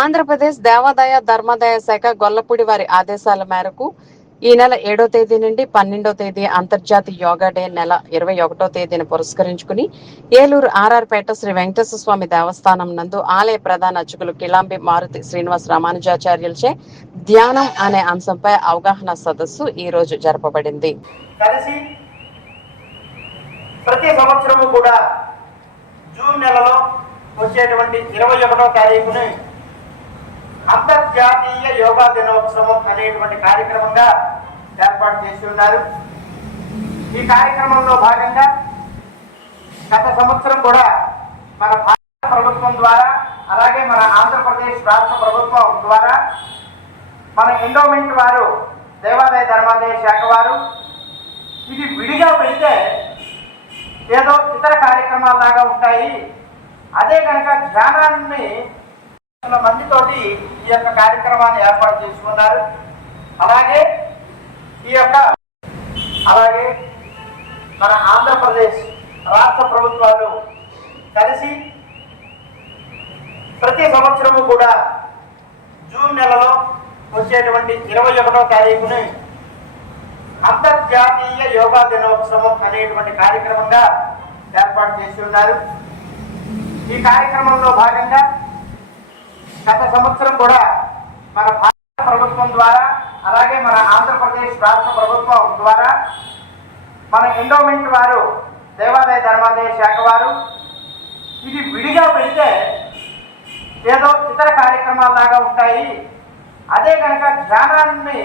ఆంధ్రప్రదేశ్ దేవాదాయ ధర్మాదాయ శాఖ గొల్లపూడి వారి ఆదేశాల మేరకు ఈ నెల 7వ తేదీ నుండి 12వ తేదీ అంతర్జాతీయ యోగా డే నెల 21వ తేదీని పురస్కరించుకుని ఏలూరు ఆర్ఆర్పేట శ్రీ వెంకటేశ్వర స్వామి దేవస్థానం నందు ఆలయ ప్రధాన అర్చకులు కిలాంబి మారుతి శ్రీనివాస రామానుజాచార్యులచే ధ్యానం అనే అంశంపై అవగాహన సదస్సు ఈ రోజు జరపబడింది. ప్రతి సంవత్సరము కూడా జూన్ నెలలో వచ్చేటువంటి 21వ తారీఖుని అంతర్జాతీయ యోగా దినోత్సవం అనేటువంటి కార్యక్రమంగా ఏర్పాటు చేసి ఉన్నారు. ఈ కార్యక్రమంలో భాగంగా గత సంవత్సరం కూడా మన భారత ప్రభుత్వం ద్వారా, అలాగే మన ఆంధ్రప్రదేశ్ రాష్ట్ర ప్రభుత్వం ద్వారా, మన ఎండోమెంట్ వారు, దేవాదాయ ధర్మాదాయ శాఖ వారు ఇది విడిగా పెడితే ఏదో ఇతర కార్యక్రమాల్లాగా ఉంటాయి, అదే కనుక ధ్యానాన్ని మందితోటి ఈ యొక్క కార్యక్రమాన్ని ఏర్పాటు చేసుకున్నారు. అలాగే మన ఆంధ్రప్రదేశ్ రాష్ట్ర ప్రభుత్వాలు కలిసి ప్రతి సంవత్సరము కూడా జూన్ నెలలో వచ్చేటువంటి 21వ తారీఖుని అంతర్జాతీయ యోగా దినోత్సవం అనేటువంటి కార్యక్రమంగా ఏర్పాటు చేసి ఉన్నారు. ఈ కార్యక్రమంలో భాగంగా గత సంవత్సరం కూడా మన భారత ప్రభుత్వం ద్వారా, అలాగే మన ఆంధ్రప్రదేశ్ రాష్ట్ర ప్రభుత్వం ద్వారా, మన ఎండోమెంట్ వారు, దేవాదాయ ధర్మాదాయ శాఖ వారు ఇది విడిగా పెడితే ఏదో ఇతర కార్యక్రమాల్లాగా ఉంటాయి, అదే కనుక ధ్యానాన్ని